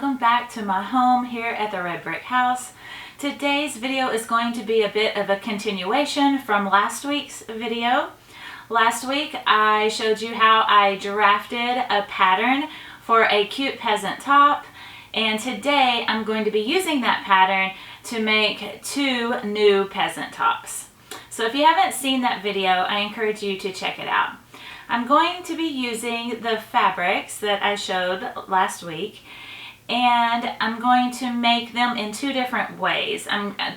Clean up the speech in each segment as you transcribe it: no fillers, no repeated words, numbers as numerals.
welcome back to my home here at the Red Brick House. Today's video is going to be a bit of a continuation from last week's video. Last week I showed you how I drafted a pattern for a cute peasant top, and today I'm going to be using that pattern to make two new peasant tops. So if you haven't seen that video, I encourage you to check it out. I'm going to be using the fabrics that I showed last week, and I'm going to make them in two different ways.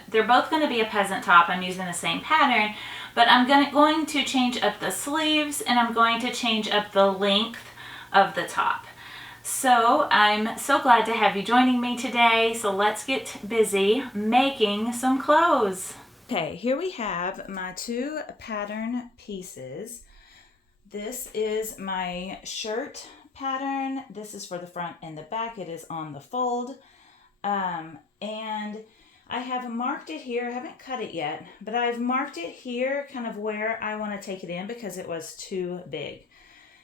They're both going to be a peasant top. I'm using the same pattern, but I'm going to change up the sleeves and I'm going to change up the length of the top. So I'm so glad to have you joining me today. So let's get busy making some clothes. Okay, here we have my two pattern pieces. This is my shirt pattern. This is for the front and the back. It is on the fold. And I have marked it here. I haven't cut it yet, but I've marked it here kind of where I want to take it in because it was too big.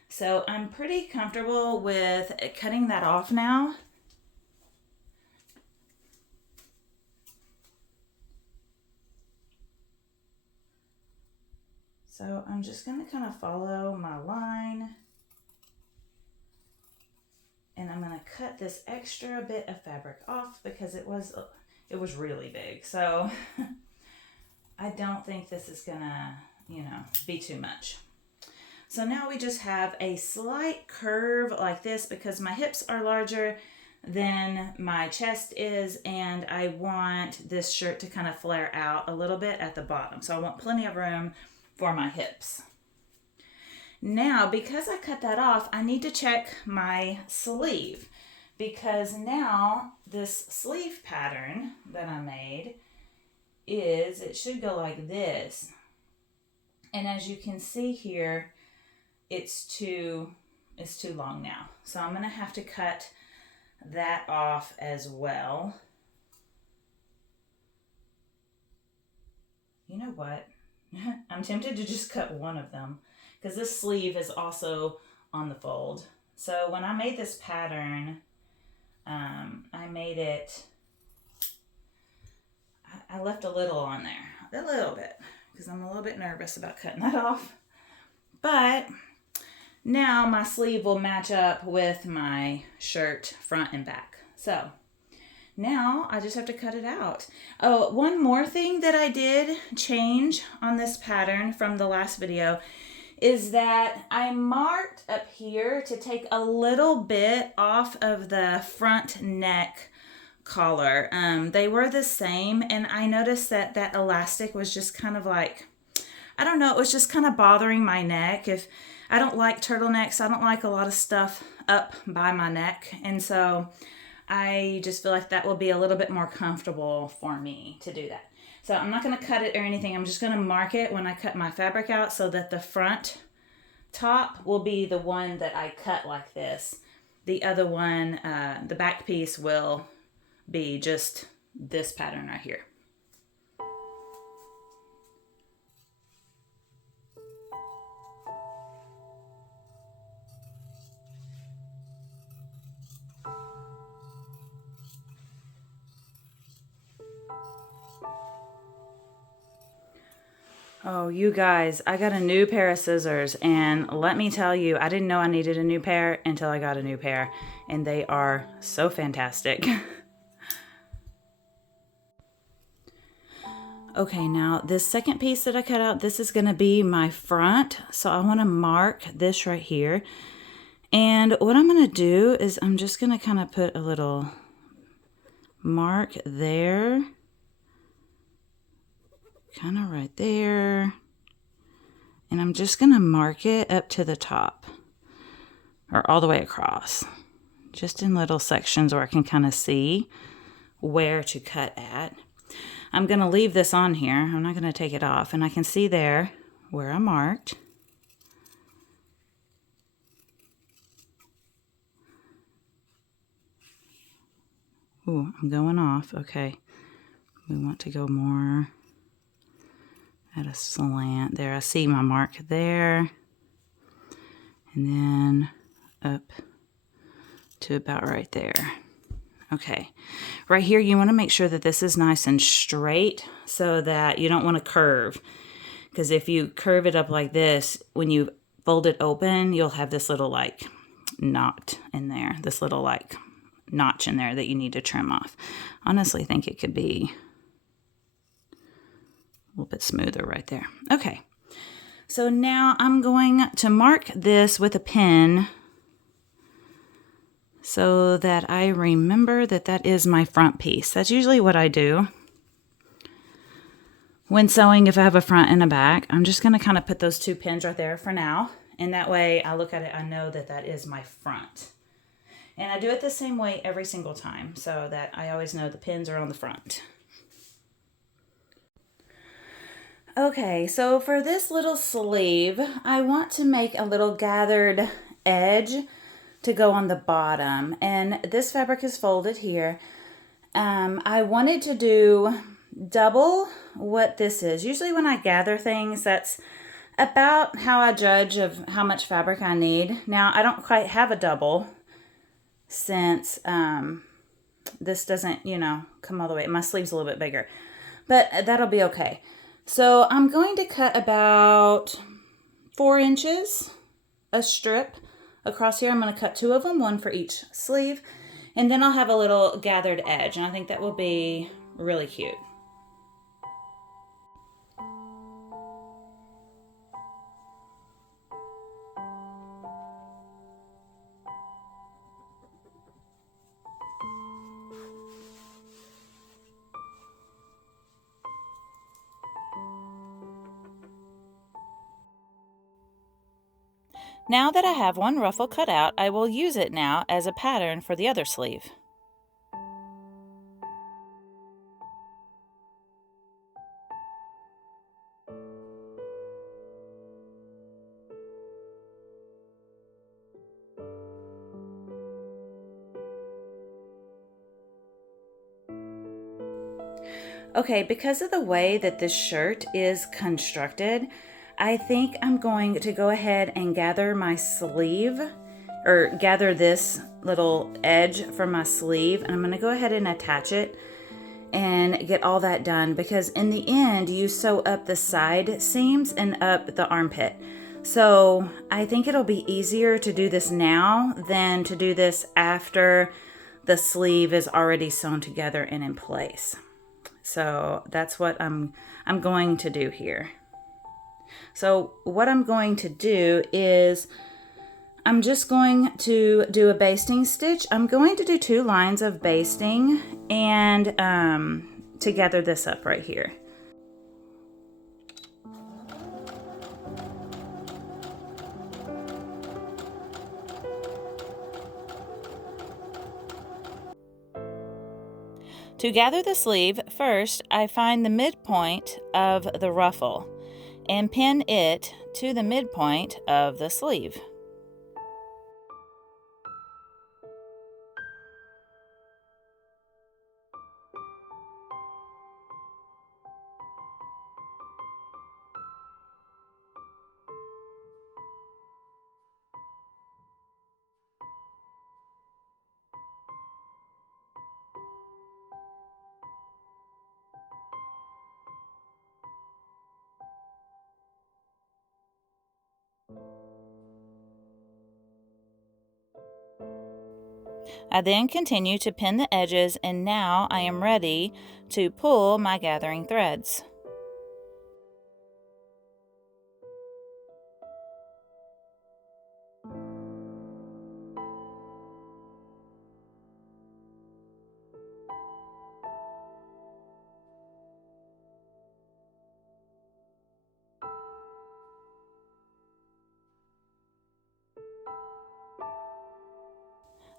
So I'm pretty comfortable with cutting that off now. So I'm just going to kind of follow my line, and I'm going to cut this extra bit of fabric off because it was really big. So I don't think this is going to, be too much. So now we just have a slight curve like this because my hips are larger than my chest is, and I want this shirt to kind of flare out a little bit at the bottom. So I want plenty of room for my hips. Now, because I cut that off, I need to check my sleeve, because now this sleeve pattern that I made it should go like this. And as you can see here, it's too long now. So I'm going to have to cut that off as well. You know what? I'm tempted to just cut one of them because this sleeve is also on the fold. So when I made this pattern, I left a little on there, a little bit, because I'm a little bit nervous about cutting that off. But now my sleeve will match up with my shirt front and back. So now I just have to cut it out. Oh, one more thing that I did change on this pattern from the last video is that I marked up here to take a little bit off of the front neck collar. They were the same, and I noticed that that elastic was just kind of like, I don't know, it was just kind of bothering my neck. If I don't like turtlenecks, I don't like a lot of stuff up by my neck, and so I just feel like that will be a little bit more comfortable for me to do that. So I'm not going to cut it or anything. I'm just going to mark it when I cut my fabric out so that the front top will be the one that I cut like this. The other one, the back piece, will be just this pattern right here. Oh, you guys, I got a new pair of scissors, and let me tell you, I didn't know I needed a new pair until I got a new pair, and they are so fantastic. Okay, now this second piece that I cut out, this is going to be my front, so I want to mark this right here. And what I'm going to do is I'm just going to kind of put a little mark there. Kind of right there, and I'm just going to mark it up to the top, or all the way across, just in little sections where I can kind of see where to cut at. I'm going to leave this on here. I'm not going to take it off, and I can see there where I marked. Ooh, I'm going off. Okay, we want to go more at a slant there. I see my mark there, and then up to about right there. Okay, right here you want to make sure that this is nice and straight so that you don't want to curve. Because if you curve it up like this, when you fold it open, you'll have this little like knot in there, this little like notch in there that you need to trim off. Honestly, I think it could be a little bit smoother right there. Okay, so now I'm going to mark this with a pen so that I remember that that is my front piece. That's usually what I do when sewing. If I have a front and a back, I'm just going to kind of put those two pins right there for now. And that way I look at it, I know that that is my front. And I do it the same way every single time so that I always know the pins are on the front. Okay, so for this little sleeve, I want to make a little gathered edge to go on the bottom. And this fabric is folded here. I wanted to do double what this is. Usually when I gather things, that's about how I judge of how much fabric I need. Now, I don't quite have a double since this doesn't, come all the way. My sleeve's a little bit bigger, but that'll be okay. So I'm going to cut about 4 inches, a strip across here. I'm going to cut 2 of them, one for each sleeve, and then I'll have a little gathered edge, and I think that will be really cute. Now that I have one ruffle cut out, I will use it now as a pattern for the other sleeve. Okay, because of the way that this shirt is constructed, I think I'm going to go ahead and gather my sleeve, or gather this little edge from my sleeve, and I'm going to go ahead and attach it and get all that done, because in the end you sew up the side seams and up the armpit. So I think it'll be easier to do this now than to do this after the sleeve is already sewn together and in place. So that's what I'm going to do here. So what I'm going to do is I'm just going to do a basting stitch. I'm going to do 2 lines of basting and to gather this up right here. To gather the sleeve, first I find the midpoint of the ruffle and pin it to the midpoint of the sleeve. I then continue to pin the edges, and now I am ready to pull my gathering threads.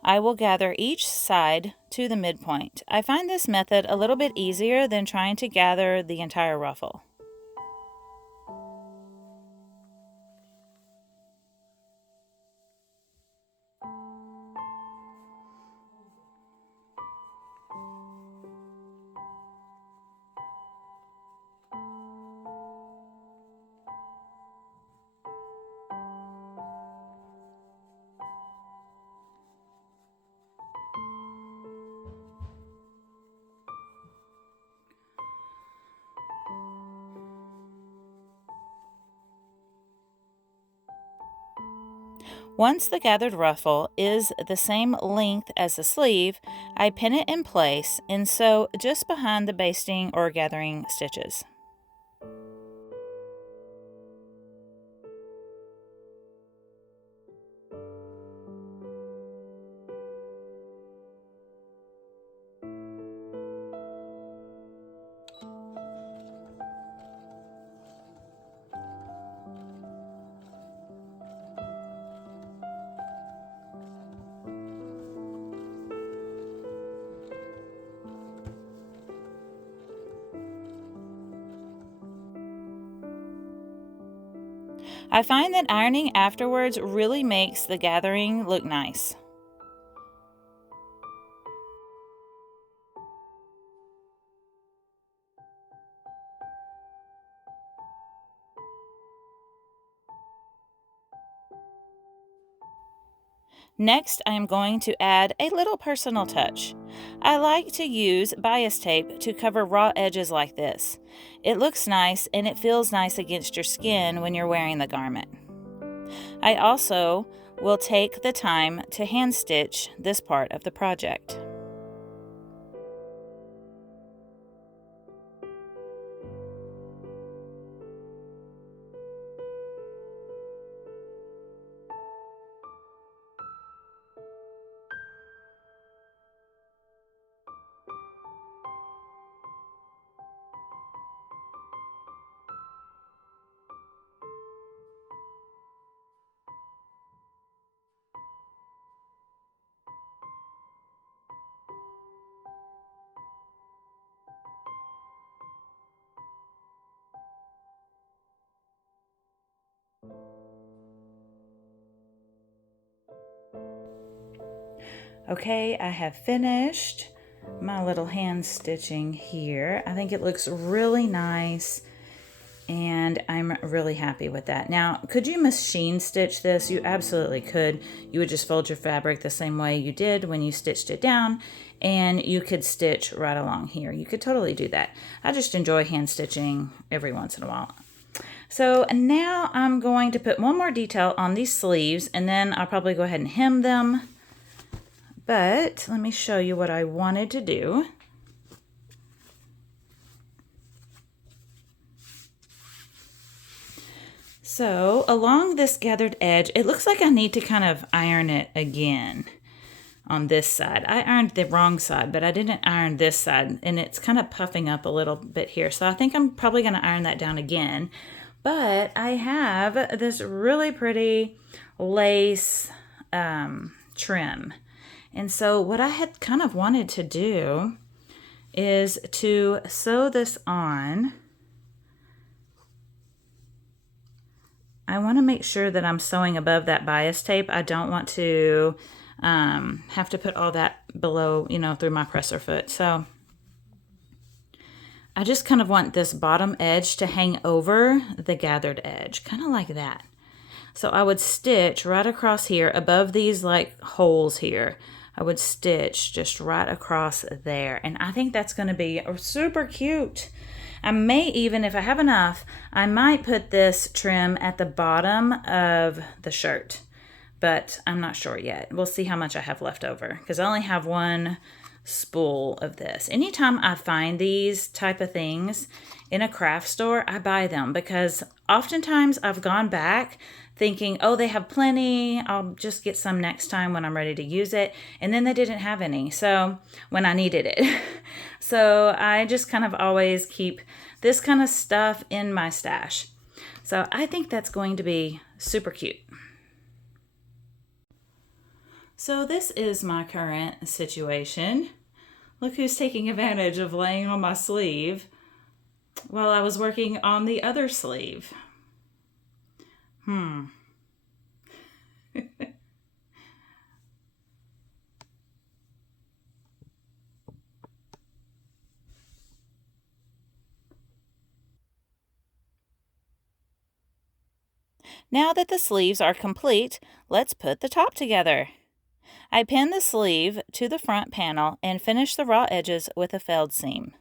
I will gather each side to the midpoint. I find this method a little bit easier than trying to gather the entire ruffle. Once the gathered ruffle is the same length as the sleeve, I pin it in place and sew just behind the basting or gathering stitches. I find that ironing afterwards really makes the gathering look nice. Next, I am going to add a little personal touch. I like to use bias tape to cover raw edges like this. It looks nice and it feels nice against your skin when you're wearing the garment. I also will take the time to hand stitch this part of the project. Okay, I have finished my little hand stitching here. I think it looks really nice and I'm really happy with that. Now, could you machine stitch this? You absolutely could. You would just fold your fabric the same way you did when you stitched it down, and you could stitch right along here. You could totally do that. I just enjoy hand stitching every once in a while. So now I'm going to put one more detail on these sleeves, and then I'll probably go ahead and hem them. But let me show you what I wanted to do. So along this gathered edge, it looks like I need to kind of iron it again on this side. I ironed the wrong side, but I didn't iron this side, and it's kind of puffing up a little bit here. So I think I'm probably going to iron that down again. But I have this really pretty lace trim. And so what I had kind of wanted to do is to sew this on. I want to make sure that I'm sewing above that bias tape. I don't want to have to put all that below, through my presser foot. So I just kind of want this bottom edge to hang over the gathered edge, kind of like that. So I would stitch right across here above these like holes here. I would stitch just right across there. And I think that's going to be super cute. I may even, if I have enough, I might put this trim at the bottom of the shirt. But I'm not sure yet. We'll see how much I have left over, because I only have one spool of this. Anytime I find these type of things in a craft store, I buy them, because oftentimes I've gone back thinking, oh, they have plenty, I'll just get some next time when I'm ready to use it, and then they didn't have any, so when I needed it. So I just kind of always keep this kind of stuff in my stash. So I think that's going to be super cute. So this is my current situation. Look who's taking advantage of laying on my sleeve while I was working on the other sleeve. Now that the sleeves are complete, let's put the top together. I pin the sleeve to the front panel and finish the raw edges with a felled seam.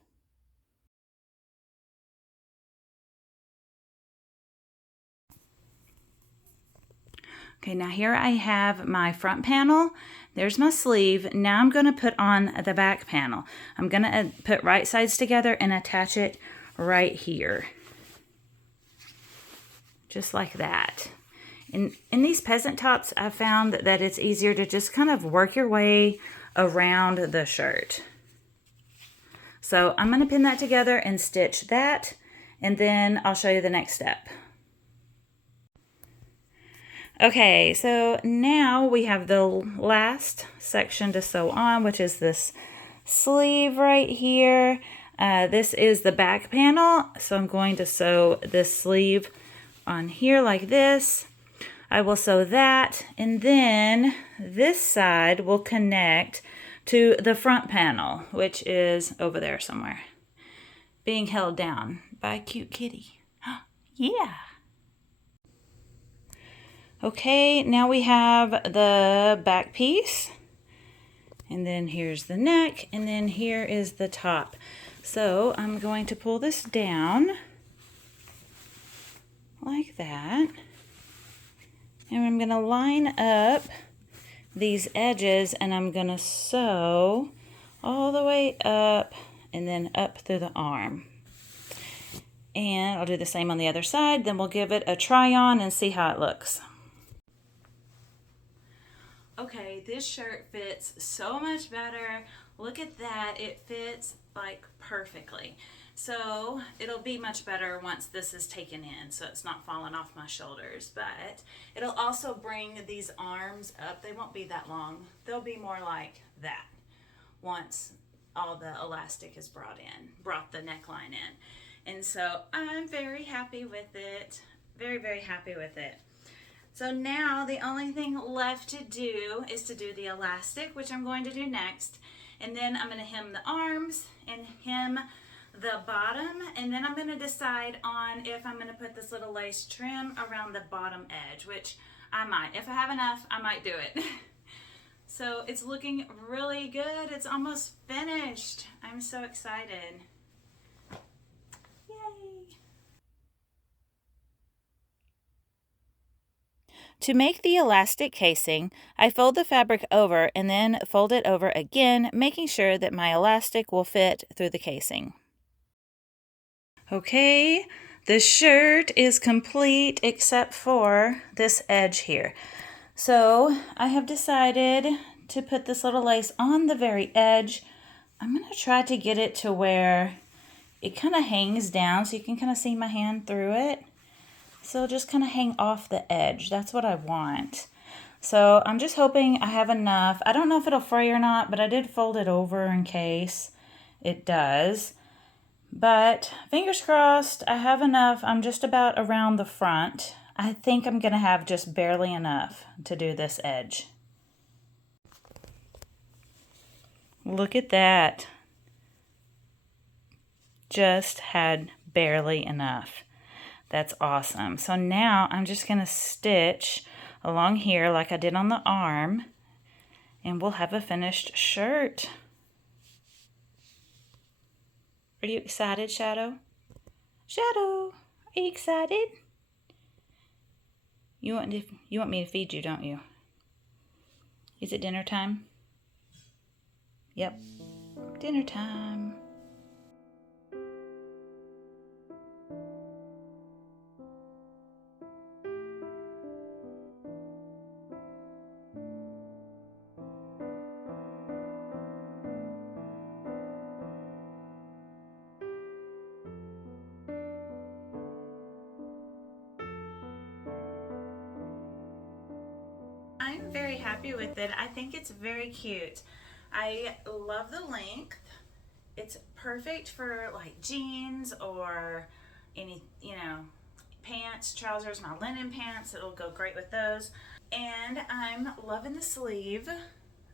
Okay, now here I have my front panel. There's my sleeve. Now I'm going to put on the back panel. I'm going to put right sides together and attach it right here. Just like that. In these peasant tops, I found that it's easier to just kind of work your way around the shirt. So I'm going to pin that together and stitch that, and then I'll show you the next step. Okay, so now we have the last section to sew on, which is this sleeve right here. This is the back panel, so I'm going to sew this sleeve on here like this. I will sew that, and then this side will connect to the front panel, which is over there somewhere, being held down by a cute kitty. Yeah. Okay, now we have the back piece, and then here's the neck, and then here is the top. So I'm going to pull this down like that, and I'm going to line up these edges, and I'm going to sew all the way up and then up through the arm. And I'll do the same on the other side, then we'll give it a try on and see how it looks. Okay, this shirt fits so much better. Look at that, it fits like perfectly. So it'll be much better once this is taken in, so it's not falling off my shoulders. But it'll also bring these arms up. They won't be that long. They'll be more like that once all the elastic is brought the neckline in. And so I'm very happy with it. Very, very happy with it. So now the only thing left to do is to do the elastic, which I'm going to do next. And then I'm going to hem the arms and hem the bottom. And then I'm going to decide on if I'm going to put this little lace trim around the bottom edge, which I might. If I have enough, I might do it. So it's looking really good. It's almost finished. I'm so excited. Yay! To make the elastic casing, I fold the fabric over and then fold it over again, making sure that my elastic will fit through the casing. Okay, the shirt is complete except for this edge here. So I have decided to put this little lace on the very edge. I'm going to try to get it to where it kind of hangs down so you can kind of see my hand through it. So just kind of hang off the edge. That's what I want. So I'm just hoping I have enough. I don't know if it'll fray or not, but I did fold it over in case it does. But fingers crossed, I have enough. I'm just about around the front. I think I'm going to have just barely enough to do this edge. Look at that. Just had barely enough. That's awesome. So now I'm just going to stitch along here like I did on the arm, and we'll have a finished shirt. Are you excited, Shadow? Shadow, are you excited? You want me to feed you, don't you? Is it dinner time? Yep, dinner time. I'm very happy with it. I think it's very cute. I love the length. It's perfect for like jeans or any, pants, trousers, my linen pants. It'll go great with those. And I'm loving the sleeve.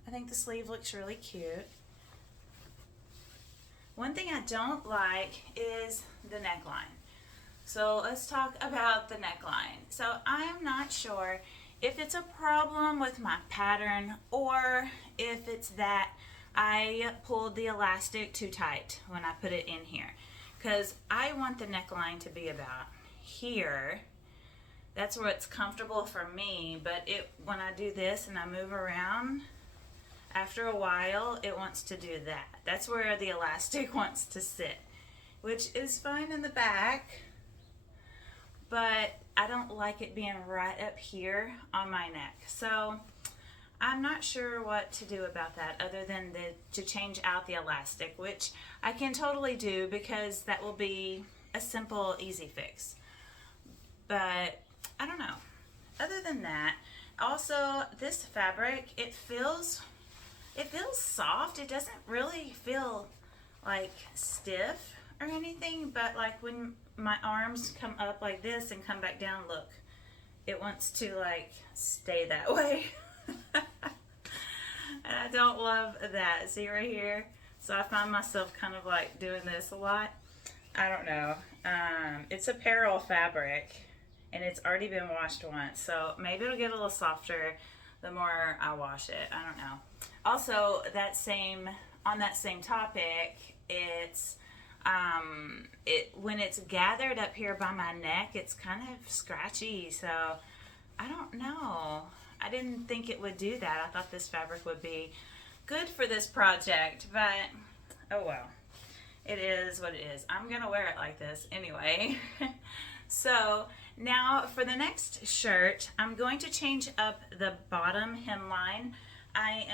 I think the sleeve looks really cute. One thing I don't like is the neckline. So let's talk about the neckline. So I'm not sure if it's a problem with my pattern or if it's that I pulled the elastic too tight when I put it in here, because I want the neckline to be about here. That's where it's comfortable for me, but when I do this and I move around, after a while, it wants to do that. That's where the elastic wants to sit, which is fine in the back, but I don't like it being right up here on my neck. So I'm not sure what to do about that other than to change out the elastic, which I can totally do because that will be a simple, easy fix. But I don't know. Other than that, also this fabric, it feels soft. It doesn't really feel like stiff or anything, but like when my arms come up like this and come back down, look, it wants to like stay that way. And I don't love that. See right here? So I find myself kind of like doing this a lot. I don't know. It's apparel fabric and it's already been washed once, so maybe it'll get a little softer the more I wash it. I don't know. Also, on that same topic, it's when it's gathered up here by my neck, it's kind of scratchy. So I don't know. I didn't think it would do that. I thought this fabric would be good for this project, but oh well. It is what it is. I'm gonna wear it like this anyway. So now for the next shirt, I'm going to change up the bottom hemline. I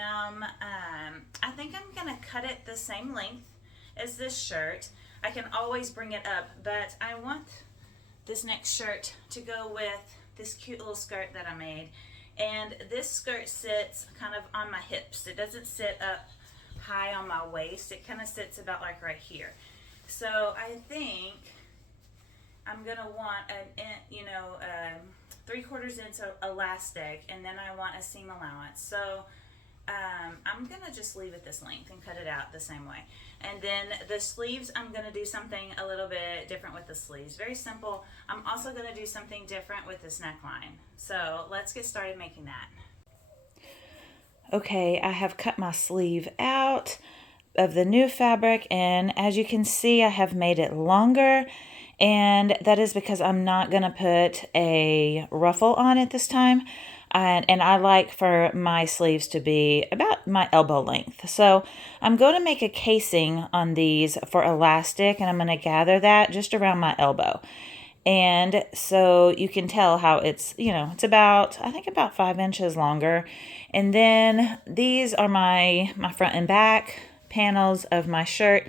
think I'm gonna cut it the same length as this shirt. I can always bring it up, but I want this next shirt to go with this cute little skirt that I made. And this skirt sits kind of on my hips. It doesn't sit up high on my waist. It kind of sits about like right here. So I think I'm gonna want a 3/4 inch elastic, and then I want a seam allowance. So I'm gonna just leave it this length and cut it out the same way. And then the sleeves, I'm gonna do something a little bit different with the sleeves. Very simple. I'm also gonna do something different with this neckline. So let's get started making that. Okay, I have cut my sleeve out of the new fabric, and as you can see, I have made it longer, and that is because I'm not going to put a ruffle on it this time, and I like for my sleeves to be about my elbow length. So I'm going to make a casing on these for elastic, and I'm going to gather that just around my elbow. And so you can tell how it's, it's about, I think about 5 inches longer. And then these are my front and back panels of my shirt.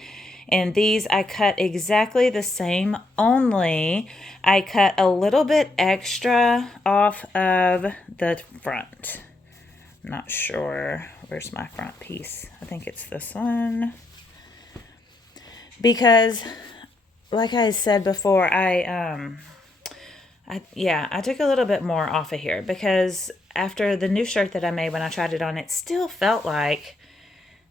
And these I cut exactly the same, only I cut a little bit extra off of the front. I'm not sure. Where's my front piece? I think it's this one. Because like I said before, I took a little bit more off of here because after the new shirt that I made, when I tried it on, it still felt like,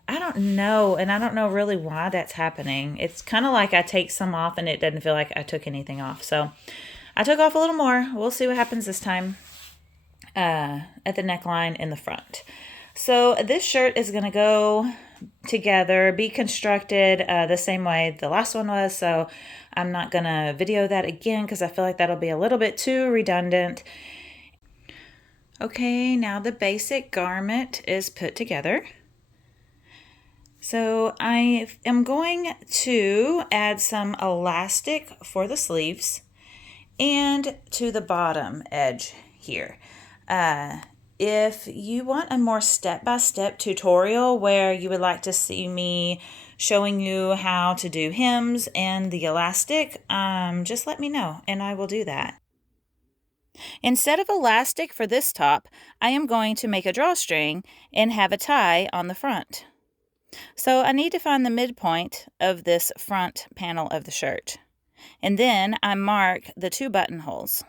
I don't know, and I don't know really why that's happening. It's kind of like I take some off and it doesn't feel like I took anything off. So I took off a little more. We'll see what happens this time at the neckline in the front. So this shirt is going to go together, be constructed the same way the last one was. So I'm not going to video that again because I feel like that'll be a little bit too redundant. Okay, now the basic garment is put together. So I am going to add some elastic for the sleeves and to the bottom edge here. If you want a more step-by-step tutorial where you would like to see me showing you how to do hems and the elastic, just let me know and I will do that. Instead of elastic for this top, I am going to make a drawstring and have a tie on the front. So I need to find the midpoint of this front panel of the shirt. And then I mark the 2 buttonholes.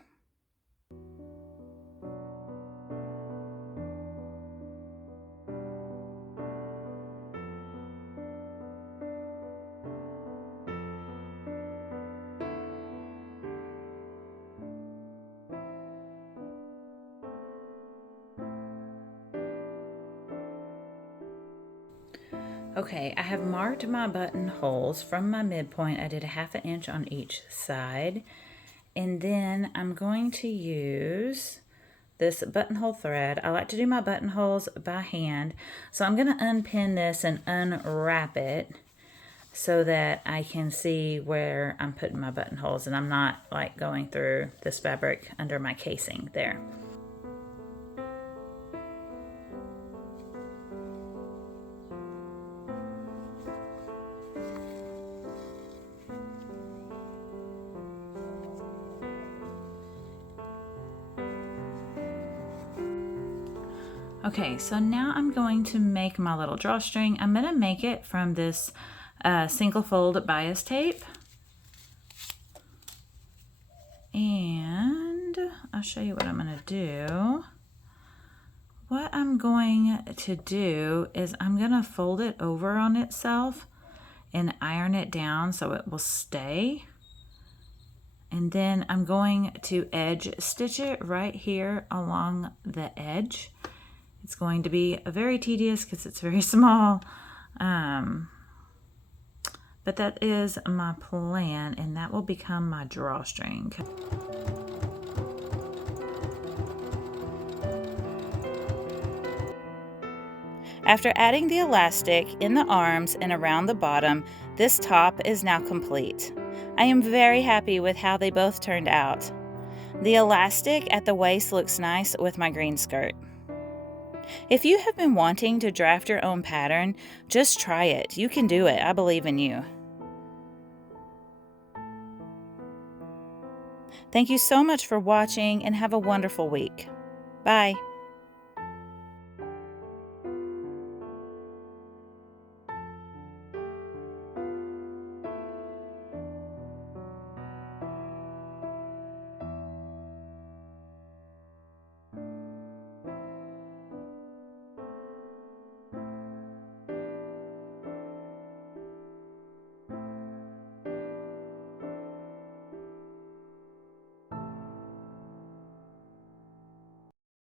Okay, I have marked my buttonholes from my midpoint. I did a 1/2 inch on each side. And then I'm going to use this buttonhole thread. I like to do my buttonholes by hand. So I'm going to unpin this and unwrap it so that I can see where I'm putting my buttonholes and I'm not like going through this fabric under my casing there. Okay, so now I'm going to make my little drawstring. I'm going to make it from this single fold bias tape. And I'll show you what I'm going to do. What I'm going to do is I'm going to fold it over on itself and iron it down so it will stay. And then I'm going to edge stitch it right here along the edge. It's going to be very tedious because it's very small, but that is my plan, and that will become my drawstring. After adding the elastic in the arms and around the bottom, this top is now complete. I am very happy with how they both turned out. The elastic at the waist looks nice with my green skirt. If you have been wanting to draft your own pattern, just try it. You can do it. I believe in you. Thank you so much for watching and have a wonderful week. Bye.